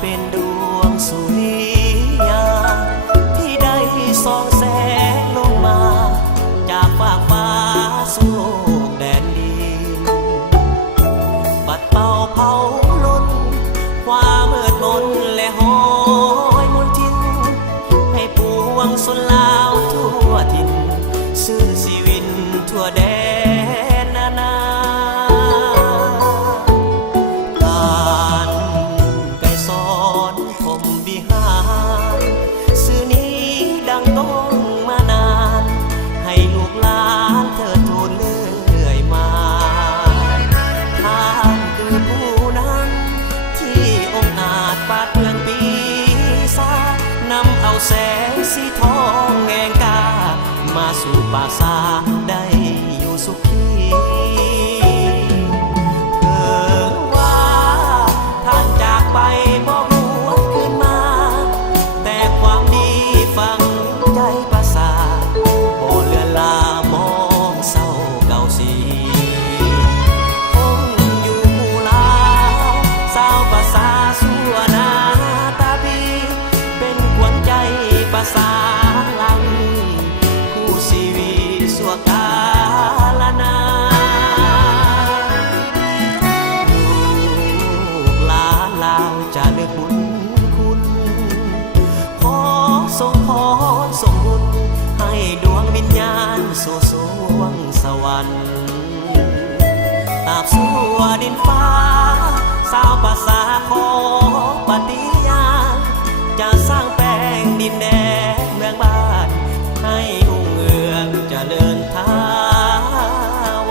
เป็นดวงสุริยาที่ได้ส่องแสงลงมาจากฟากฟ้าสู่โลกแดนดินปัดเป่าเผาล้นความมืดมนและหอยมนทินให้ปวงชนลาวทั่วถิ่นซื่อชีวินทั่วแดนนานาต้องมานานให้ลูกหลานเธอทูลเลื่อยมาท่านคือผู้นั้นที่องค์อาจปราดเปรื่องปีศาจนำเอาแสงสีทองแงงกามาสู่ป่าซาได้อยู่สุขีเธอว่าท่านจากไปบ่หวนคืนมาแต่ความดีฟังใจประสาทบ่เลือนลามองเศร้าเก่าสีคงอยู่ผู้ลาวสาวภาษาสัวนาตาบีเป็นขวัญใจภาษาลาวีผู้ชีวิตสัวกาลนาลูกหลานลาวจะเลือกบุญคุณขอส่งพรส่งบุญให้ดวงวิญญาณสู่สวงสวรรค์ตราบสู่ดินฟ้าสาวภาษาขอปฏิญาณจะสร้างแปลงดินแดนเมืองบ้านให้รุ่งเรืองเจริญถาว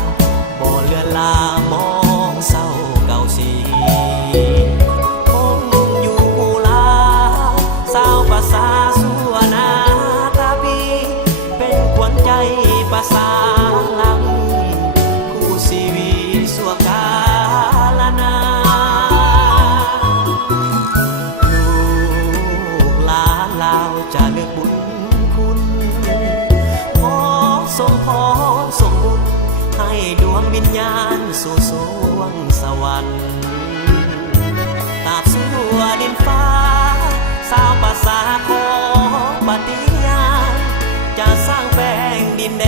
รบ่เลือนลามองเศร้าเก่าสีคงอยู่ผู้ลาวสาวภาษาสัวนาตาบีเป็นขวัญใจภาษาลาวีผู้ชีวิตสัวกาลนาลูกหลานลาวจะเลือกบุญคุณขอส่งพรส่งบุญให้ดวงวิญญาณสู่สวงสวรรค์ตราบสู่ดินฟ้าสาวภาษาขอปฏิญาณจะสร้างแปลงดินแด